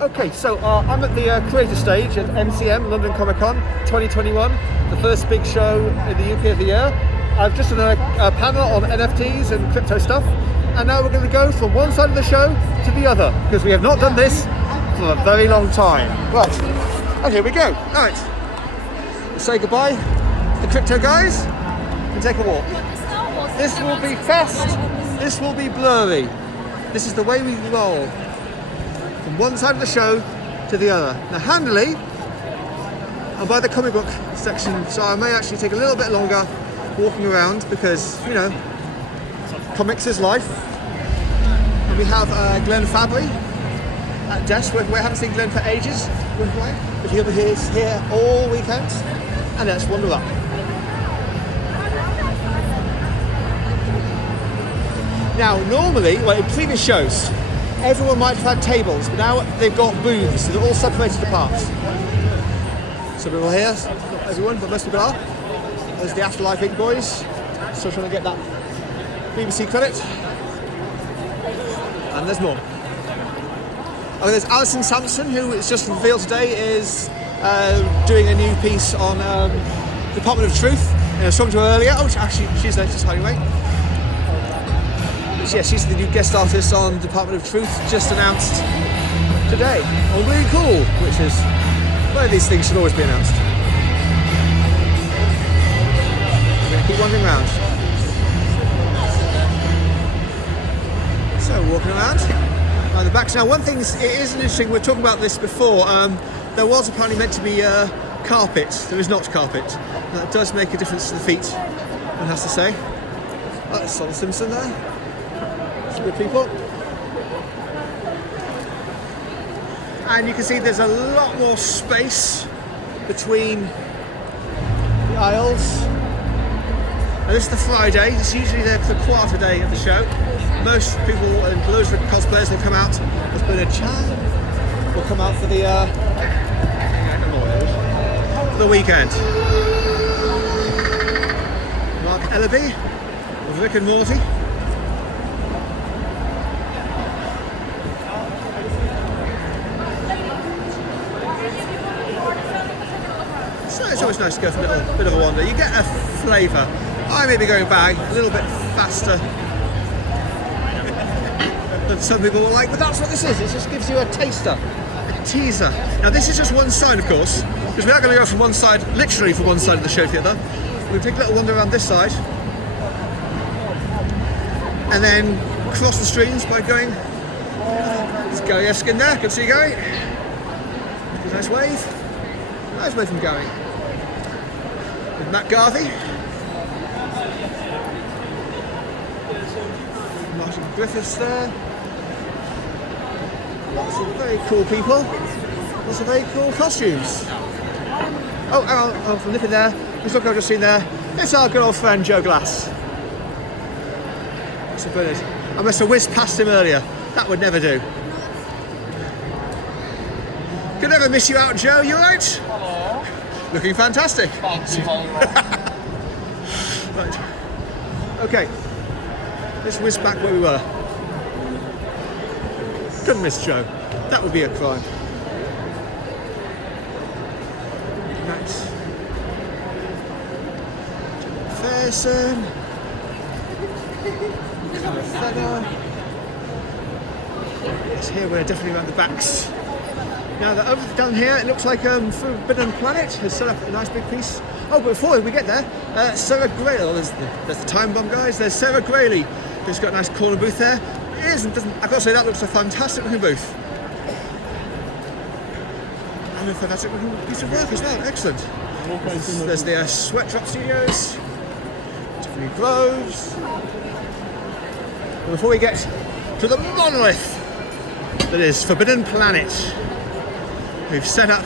Okay, so I'm at the creator stage at MCM, London Comic Con 2021, the first big show in the UK of the year. I've just done a panel on NFTs and crypto stuff, and now we're going to go from one side of the show to the other, because we have not done this for a very long time. Right, and here we go. All right, say goodbye to the crypto guys and take a walk. This will be fast, this will be blurry. This is the way we roll. From one side of the show to the other. Now handily, I'm by the comic book section, so I may actually take a little bit longer walking around because, you know, comics is life. And we have Glenn Fabry at desk. We haven't seen Glenn for ages, but he'll be here all weekend. And let's wander up. Now normally, well, in previous shows, everyone might have had tables, but now they've got booths, so they're all separated apart. Some people here, not everyone, but most people are. There's the Afterlife Inc. boys, still trying to get that BBC credit. And there's more. Oh, there's Alison Sampson, who is just revealed today is doing a new piece on Department of Truth. I was talking to her earlier. Oh, actually, she's there, just hiding away. Yeah, she's the new guest artist on Department of Truth, just announced today. Oh, really cool, which is one of these things should always be announced. We're going to keep wandering around. So, walking around the back. Now, one thing it is interesting, we were talking about this before, there was apparently meant to be carpet. There is not carpet. That does make a difference to the feet, one has to say. Oh, that's Sol Simpson there. Good people, and you can see there's a lot more space between the aisles. And this is the Friday. It's usually the quarter day of the show. Most people and loads of cosplayers will come out. There's Bernard Chan will come out for the weekend. Mark Ellaby of Rick and Morty. It's always nice to go for a little bit of a wander. You get a flavour. I may be going back a little bit faster than some people will like, but that's what this is. It just gives you a taster, a teaser. Now this is just one side, of course, because we are going to go from one side, literally from one side of the show to the other. We'll take a little wander around this side, and then cross the streams by going. There's Gary Eskin there. Good to see you, Gary. Nice wave. Nice wave from Gary. With Matt Garvey, Martin Griffiths there. Lots of very cool people. Lots of very cool costumes. Oh, from nipping there. Just look, I've just seen there. It's our good old friend Joe Glass. That's brilliant. I must have whizzed past him earlier. That would never do. Could never miss you out, Joe. You alright? Hello. Looking fantastic. Thank you very much. Right. Okay. Let's whiz back where we were. Couldn't miss Joe. That would be a crime. Nice. Fairson. Colour Feather. Yes, here we're definitely around the backs. Now, over down here, it looks like Forbidden Planet has set up a nice big piece. Oh, but before we get there, Sarah Grayle, there's the time bomb guys. There's Sarah Grayle, who's got a nice corner booth there. It is and doesn't. I've got to say that looks a fantastic looking booth. And a fantastic looking piece of work as well. Excellent. There's the Sweat Drop Studios, Tiffany Groves. And before we get to the monolith that is Forbidden Planet, we've set up.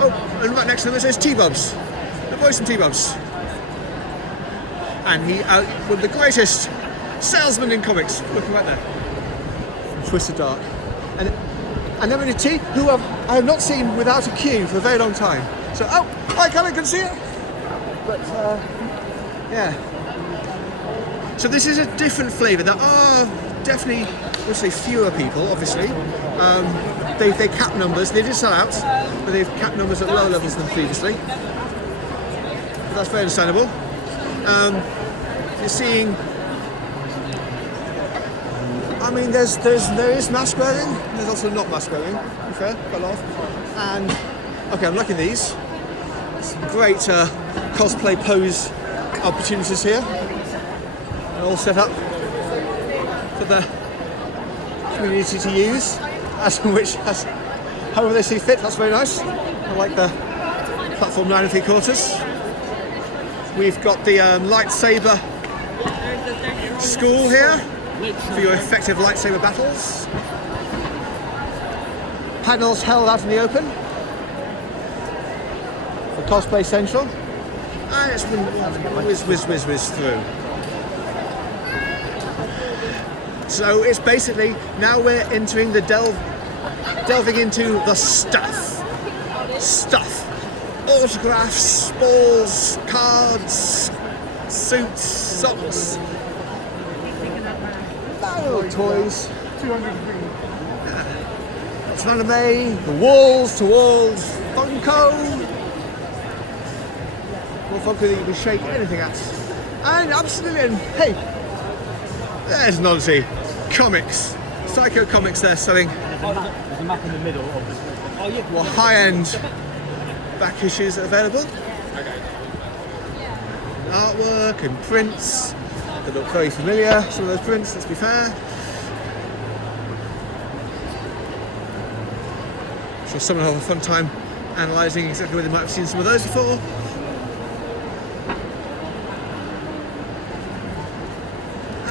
Oh, and right next to them it says T-Bubs. The boys from T-Bubs. And he one of the greatest salesmen in comics. Looking right there. Twisted Dark. And then we did T, who I have not seen without a queue for a very long time. So, oh, hi Colin, good to see you. But, yeah. So this is a different flavour. There are definitely we'll say fewer people, obviously. They cap numbers. They did sell out, but they've capped numbers at lower levels than previously. But that's very understandable. You're seeing. I mean, there is mask wearing. There's also not mask wearing. To be fair, quite a lot. And okay, I'm liking these. Some great cosplay pose opportunities here. They're all set up for the community to use, as however they see fit. That's very nice. I like the platform 9 3/4. We've got the lightsaber school here for your effective lightsaber battles. Panels held out in the open for Cosplay Central, and it's been whiz through. So it's basically, now we're entering the delving into the stuff. Autographs, balls, cards, suits, socks, little toys. 200 It's anime, the walls to walls, Funko. More Funko that you can shake anything at. And absolutely, and hey, there's an oddity. Comics. Psycho Comics they're selling. There's a map in the middle of the... Oh yeah. Well, high-end back issues are available. Okay. Artwork and prints. They look very familiar, some of those prints, let's be fair. I'm sure someone will have a fun time analysing exactly where they might have seen some of those before.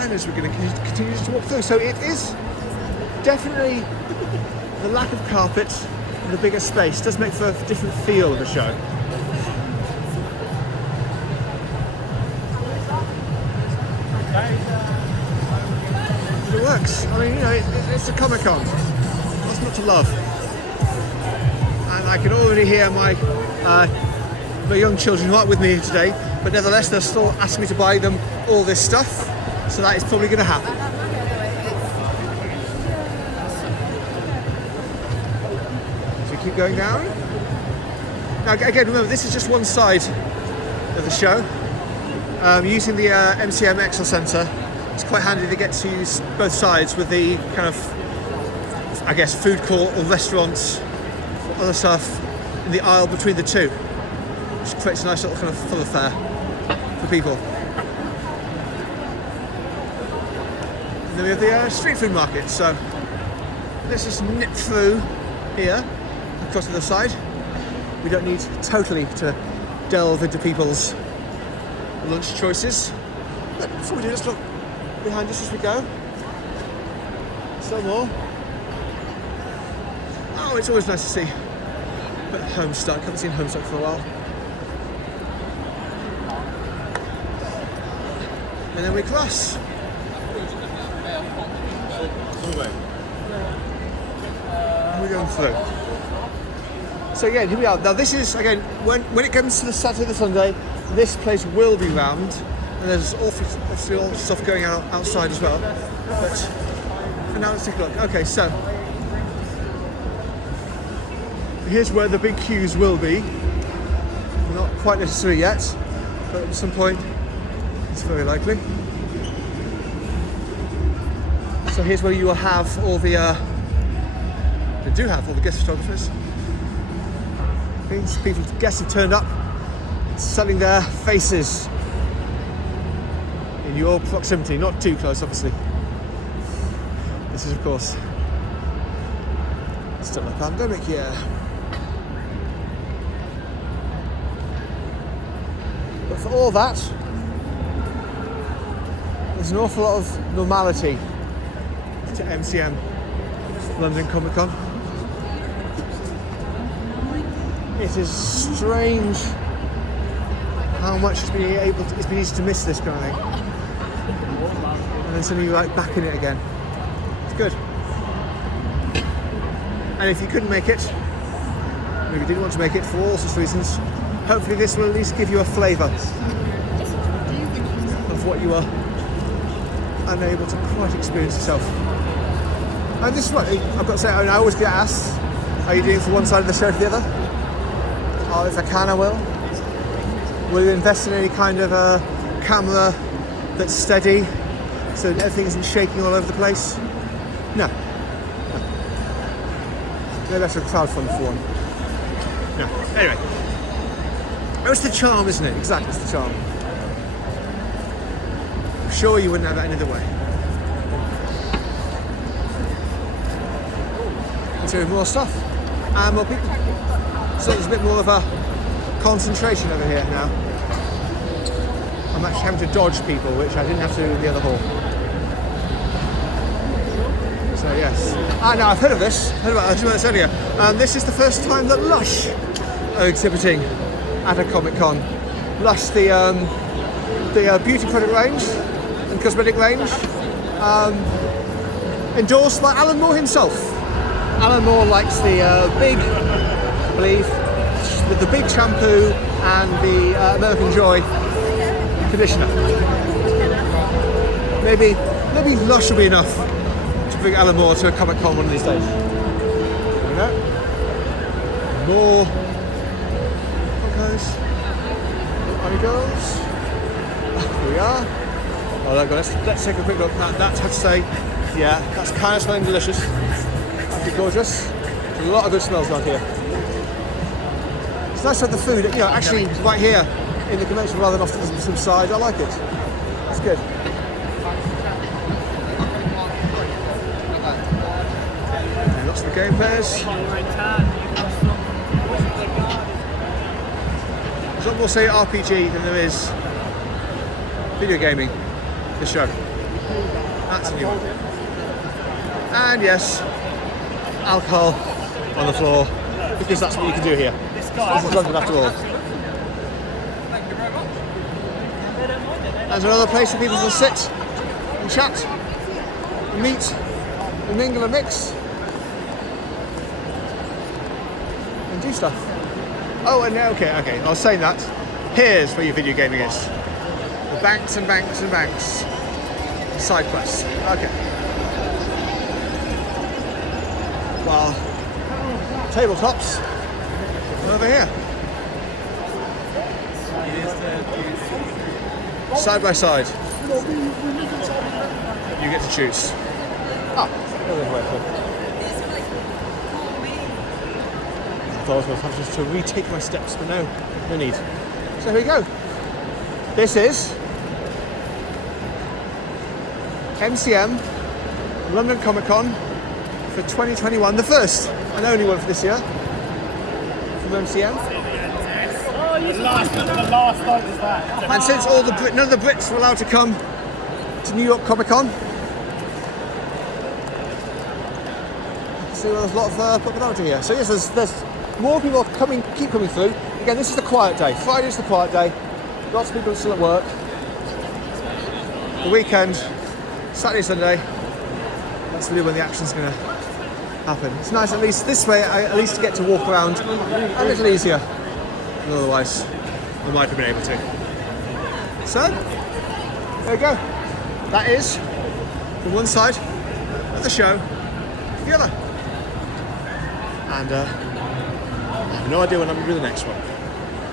And as we're going to continue to walk through, so it is definitely the lack of carpet and the bigger space does make for a different feel of the show. But it works. I mean, you know, it's a Comic-Con. What's not to love? And I can already hear my young children who aren't with me today, but nevertheless they're still asking me to buy them all this stuff. So that is probably going to happen. So keep going down. Now again, remember, this is just one side of the show. Using the MCM Excel Centre, it's quite handy to get to use both sides with the kind of, I guess, food court or restaurants or other stuff in the aisle between the two, which creates a nice little kind of full affair for people. And then we have the street food market, so let's just nip through here, across to the side. We don't need totally to delve into people's lunch choices. But before we do, let's look behind us as we go. Still more. Oh, it's always nice to see a bit of Homestuck. Haven't seen Homestuck for a while. And then we cross. We're going through. So again, here we are. Now this is, again, when it comes to the Saturday and Sunday, this place will be rammed, and there's obviously all stuff going on outside as well. But for now, let's take a look. Okay, so here's where the big queues will be. Not quite necessary yet, but at some point, it's very likely. So here's where you will have all the, they do have all the guest photographers. Means people, guests have turned up, selling their faces in your proximity, not too close, obviously. This is, of course, still a pandemic year. But for all that, there's an awful lot of normality to MCM London Comic Con. It is strange how much it's been easy to miss this kind of thing, and then suddenly you're like back in it again. It's good. And if you couldn't make it, or if you didn't want to make it for all sorts of reasons, hopefully this will at least give you a flavour of what you are unable to quite experience yourself. And this is what I've got to say. I always get asked, are you doing from one side of the show to the other? Oh, if I can, I will. Will you invest in any kind of a camera that's steady, so everything isn't shaking all over the place? No. Maybe that's a crowdfund for one. No. Anyway. Oh, it's the charm, isn't it? Exactly, it's the charm. I'm sure you wouldn't have it any other way. Into more stuff and more people. So there's a bit more of a concentration over here now. I'm actually having to dodge people, which I didn't have to do in the other hall. So yes. No, I've heard of this. I was talking about this earlier. This is the first time that Lush are exhibiting at a Comic-Con. Lush, the beauty product range and cosmetic range, endorsed by Alan Moore himself. Alan Moore likes the big, I believe, with the big shampoo and the American Joy conditioner. Maybe Lush will be enough to bring Alan Moore to a Comic-Con one of these days. There we go. More Funkos. On he goes. Here we are. Oh, there we go. Let's take a quick look. That's how to say, yeah, that's kind of smelling delicious. Absolutely gorgeous. There's a lot of good smells around here. It's nice to have the food, you know, actually right here in the convention rather than off to some side. I like it. It's good. And lots of the game players. There's a lot more, say, RPG than there is video gaming this show. That's a new one. And yes, alcohol on the floor, because that's what you can do here. This is London after all. There's another place for people to sit and chat and meet and mingle and mix and do stuff. Oh, and okay, I was saying that. Here's where your video gaming is. The banks and banks and banks. Side quests. Okay. Well, tabletops over here. Side by side. You get to choose. Oh, there's a way to. I thought I was going to have to retake my steps, but no need. So here we go. This is MCM, London Comic Con for 2021, the first and only one for this year from MCM. The last night was that. And since none of the Brits were allowed to come to New York Comic Con, see there's a lot of popularity here. So yes, there's more people keep coming through. Again, this is the quiet day. Friday's the quiet day. Lots of people are still at work. The weekend, Saturday, Sunday, that's really when the action's going to happen. It's nice, at least this way, I at least get to walk around a little easier than otherwise I might have been able to. So, there we go. That is from one side of the show to the other. And I have no idea when I'm going to do the next one.